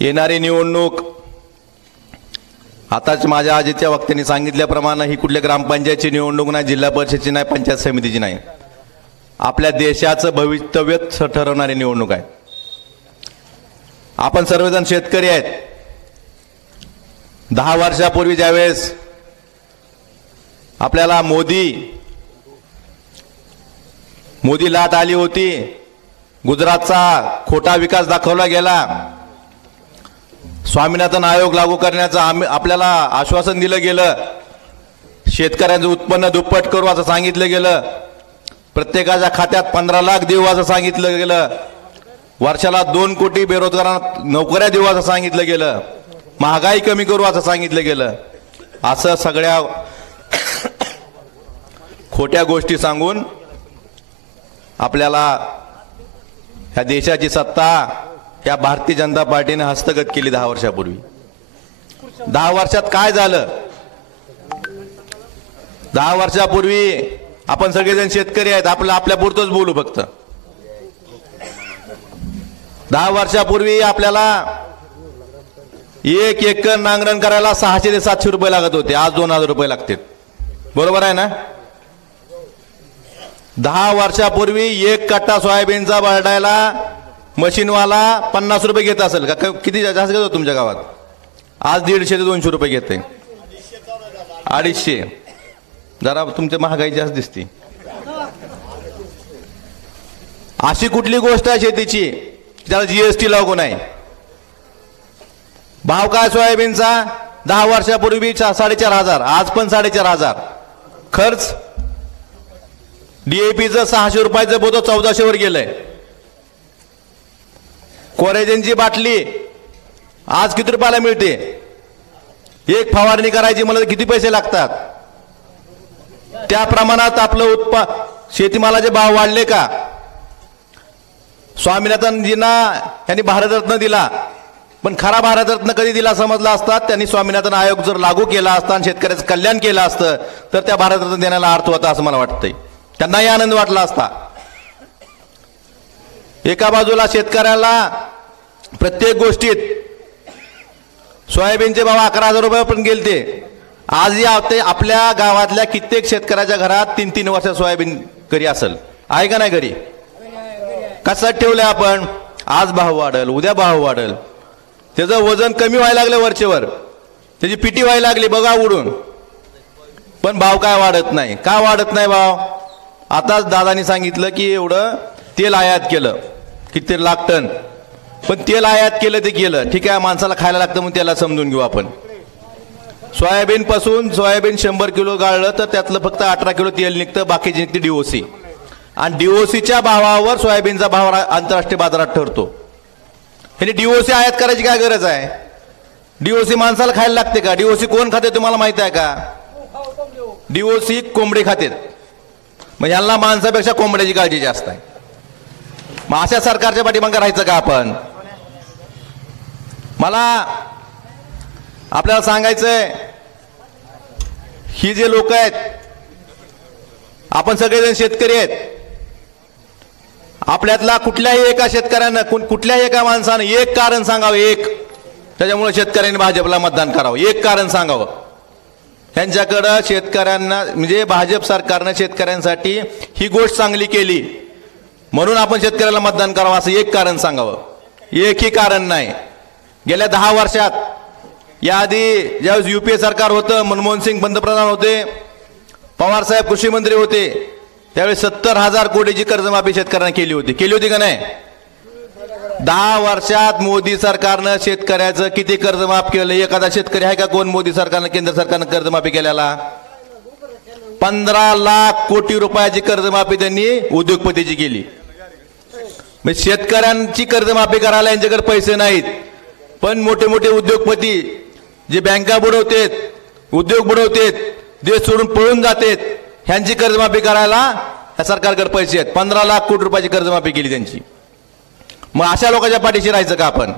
येणारी निवडणूक आताच माझ्या आजीच्या वक्त्यांनी सांगितल्याप्रमाणे ही कुठल्या ग्रामपंचायतची निवडणूक नाही, जिल्हा परिषदेची नाही, पंचायत समितीची नाही, आपल्या देशाचं भवितव्य ठरवणारी निवडणूक आहे। आपण सर्वजण शेतकरी आहेत। 10 वर्षापूर्वी ज्यावेळेस आपल्याला मोदी लाट आली होती, गुजरातचा खोटा विकास दाखवला गेला, स्वामीनाथन आयोग लागू करण्याचं आपल्याला आश्वासन दिलं गेलं, शेतकऱ्यांचं उत्पन्न दुप्पट करू असं सांगितलं गेलं, प्रत्येकाच्या खात्यात 15 लाख देऊ असं सांगितलं गेलं, वर्षाला 2 कोटी बेरोजगारांना नोकऱ्या देऊ असं सांगितलं गेलं, महागाई कमी करू असं सांगितलं गेलं। असं सगळ्या खोट्या गोष्टी सांगून आपल्याला ह्या देशाची सत्ता या भारतीय जनता पार्टीने हस्तगत केली 10 वर्षापूर्वी। 10 वर्षात काय झालं? 10 वर्षापूर्वी आपण सगळेजण शेतकरी आहेत, आपल्या पुरतच बोलू फक्त। 10 वर्षापूर्वी आपल्याला 1 एकर नांगरण करायला 600 ते 700 रुपये लागत होते, आज 2000 रुपये लागतात, बरोबर आहे ना? 10 वर्षापूर्वी 1 कट्टा सोयाबीनचा भरडायला मशीनवाला 50 रुपये घेत असेल का? किती जास्त घेतो तुमच्या गावात? आज 150 ते 200 रुपये घेते, 250। जरा तुमची महागाई जास्त दिसते। अशी कुठली गोष्ट आहे शेतीची त्याला जीएसटी लागू नाही? भाव काय सोयाबीनचा? 10 वर्षापूर्वी 4,500, आज पण 4,500। खर्च डीएपीचं 600 रुपयाचं बोतो 1400 वर गेलंय। कोरेजनची बाटली आज किती रुपयाला मिळते? एक फवारणी करायची मला किती पैसे लागतात? त्या प्रमाणात आपलं शेतीमालाचे भाव वाढले का? स्वामीनाथनजींना यांनी भारतरत्न दिला, पण खरा भारतरत्न कधी दिला समजला असता त्यांनी स्वामीनाथन आयोग जर लागू केला असता आणि शेतकऱ्याचं कल्याण केलं असतं तर त्या भारतरत्न देण्याला अर्थ होता असं मला वाटतंय। त्यांनाही आनंद वाटला असता। एका बाजूला शेतकऱ्याला प्रत्येक गोष्टीत सोयाबीनचे भाव 11,000 रुपये पण गेलते। आजही आपल्या गावातल्या कित्येक शेतकऱ्याच्या घरात 3-3 वर्ष सोयाबीन घरी असेल, आहे का नाही घरी? कसं ठेवलंय आपण? आज भाव वाढल, उद्या भाव वाढल, त्याचं वजन कमी व्हायला लागलं वरचेवर, त्याची पिटी व्हायला लागली बघा उडून, पण भाव काय वाढत नाही? का वाढत नाही भाव? आताच दादानी सांगितलं की एवढं तेल आयात केलं, किती लाख टन, पण तेल आयात केलं ते केलं, ठीक आहे, माणसाला खायला लागतं म्हणून त्याला समजून घेऊ आपण। सोयाबीन पासून सोयाबीन 100 किलो गाळलं तर त्यातलं फक्त 18 किलो तेल निघतं, बाकीची निघते डीओसी, आणि डीओसीच्या भावावर सोयाबीनचा भाव आंतरराष्ट्रीय बाजारात ठरतो। हे डीओसी आयात करायची काय गरज आहे? डीओसी माणसाला खायला लागते का? डीओसी कोण खाते तुम्हाला माहित आहे का? डीओसी कोंबडे खाते, मग यांना माणसापेक्षा कोंबड्याची काळजी जास्त आहे। मग अशा सरकारच्या पाठीमागे राहायचं का आपण? मला आपल्याला सांगायचंय, ही जे लोक आहेत, आपण सगळेजण शेतकरी आहेत, आपल्यातला कुठल्याही एका शेतकऱ्यानं कुठल्याही एका माणसानं एक कारण सांगावं, एक त्याच्यामुळे शेतकऱ्यांनी भाजपला मतदान करावं, एक कारण सांगावं। त्यांच्याकडं शेतकऱ्यांना म्हणजे भाजप सरकारनं शेतकऱ्यांसाठी ही गोष्ट चांगली केली म्हणून आपण शेतकऱ्याला मतदान करावं असं एक कारण सांगावं। एकही कारण नाही। गेल्या 10 वर्षात, याआधी ज्यावेळेस यूपीए सरकार होतं, मनमोहन सिंग पंतप्रधान होते, पवार साहेब कृषी मंत्री होते, त्यावेळेस 70,000 कोटीची कर्जमाफी शेतकऱ्यांना केली होती का नाही? 10 वर्षात मोदी सरकारनं शेतकऱ्याचं किती कर्जमाफ केलं? एखादा शेतकरी आहे का कोण मोदी सरकारनं केंद्र सरकारनं कर्जमाफी केलेला? 15 लाख कोटी रुपयाची कर्जमाफी त्यांनी उद्योगपतीची केली। म्हणजे शेतकऱ्यांची कर्जमाफी करायला यांच्याकडे पैसे नाहीत, पण मोठे मोठे उद्योगपती जे बँका बुडवतेत, उद्योग बुडवतेत, देश सोडून पळून जातेत, ह्यांची कर्जमाफी करायला या सरकारकडे पैसे आहेत। 15 लाख कोटी रुपयाची कर्जमाफी केली त्यांची। मग अशा लोकांच्या पाठीशी राहायचं का आपण?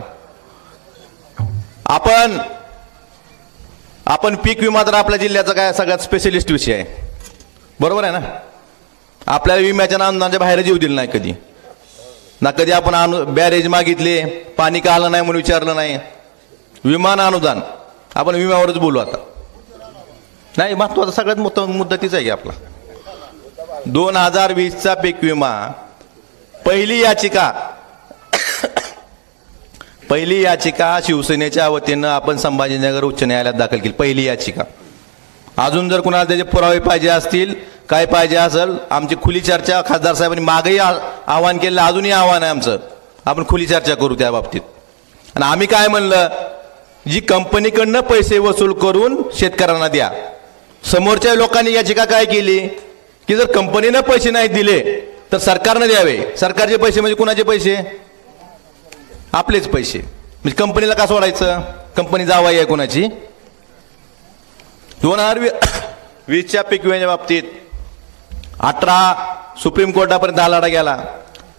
आपण पीक विमा तर आपल्या जिल्ह्याचा काय सगळ्यात स्पेशलिस्ट विषय आहे, बरोबर आहे ना? आपल्या विम्याच्या नावाच्या बाहेर जीव दिला नाही कधी। ना कधी आपण बॅरेज मागितले, पाणी का आलं नाही म्हणून विचारलं नाही. विमान अनुदान, आपण विम्यावरच बोलू आता. नाही, महत्वाचा सगळ्यात मोठा मुद्दा तीच आहे की आपला 2020चा पीक विमा. पहिली याचिका शिवसेनेच्या वतीनं आपण संभाजीनगर उच्च न्यायालयात दाखल केली. पहिली याचिका. अजून जर कुणाला त्याचे पुरावे पाहिजे असतील, काय पाहिजे असेल, आमची खुली चर्चा खासदार साहेबांनी मागेही आवाहन केलं, अजूनही आव्हान आहे आमचं, आपण खुली चर्चा करू त्या बाबतीत. आणि आम्ही काय म्हणलं, जी कंपनीकडनं पैसे वसूल करून शेतकऱ्यांना द्या. समोरच्या लोकांनी याचिका काय केली की जर कंपनीनं पैसे नाही दिले तर सरकारनं द्यावे. सरकारचे पैसे म्हणजे कुणाचे पैसे? आपलेच पैसे. म्हणजे कंपनीला का सोडायचं? कंपनी जावाई आहे कुणाची? 2020च्या पीक विम्याच्या बाबतीत 18 सुप्रीम कोर्टापर्यंत हा लढा गेला.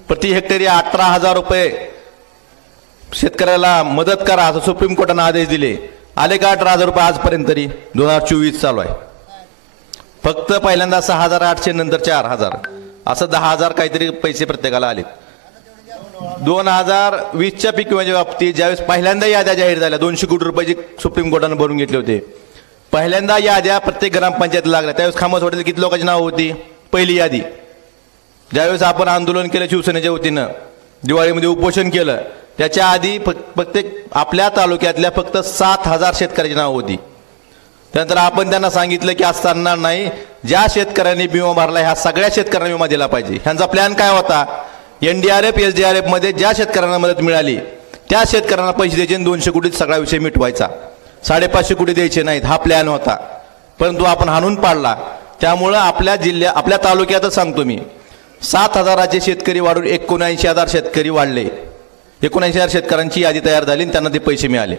प्रति हेक्टरी 18,000 रुपये शेतकऱ्याला मदत करा असं सुप्रीम कोर्टाने आदेश दिले. आले का 18,000 रुपये आजपर्यंत? तरी 2024 चालू आहे. फक्त पहिल्यांदा 6,800, नंतर 4,000, असं 10,000 काहीतरी पैसे प्रत्येकाला आले. 2020च्या पीक विम्याच्या बाबतीत ज्यावेळेस पहिल्यांदा याद्या जाहीर झाल्या, 200 कोटी रुपयाची सुप्रीम कोर्टाने भरून घेतले होते. पहिल्यांदा याद्या प्रत्येक ग्रामपंचायत लागल्या. त्यावेळेस खामसवाडीतील किती लोकांची नावं होती? पहिली यादी. ज्यावेळेस आपण आंदोलन केलं शिवसेनेच्या वतीनं, दिवाळीमध्ये उपोषण केलं, त्याच्या आधी प्रत्येक आपल्या तालुक्यातल्या फक्त 7,000 शेतकऱ्याची नावं होती. त्यानंतर आपण त्यांना सांगितलं की आज चालणार नाही, ज्या शेतकऱ्यांनी विमा भरला ह्या सगळ्या शेतकऱ्यांना विमा दिला पाहिजे. ह्यांचा प्लॅन काय होता? NDRF SDRF मध्ये ज्या शेतकऱ्यांना मदत मिळाली त्या शेतकऱ्यांना पैसे द्यायचे आणि 200 कोटीत सगळा विषय मिटवायचा. 550 कोटी द्यायचे नाहीत, हा प्लॅन होता. परंतु आपण हाणून पाडला. त्यामुळं आपल्या तालुक्यातच सांगतो मी, 7,000चे शेतकरी वाढून 79,000 शेतकरी वाढले. 79,000 शेतकऱ्यांची यादी तयार झाली आणि त्यांना ते पैसे मिळाले.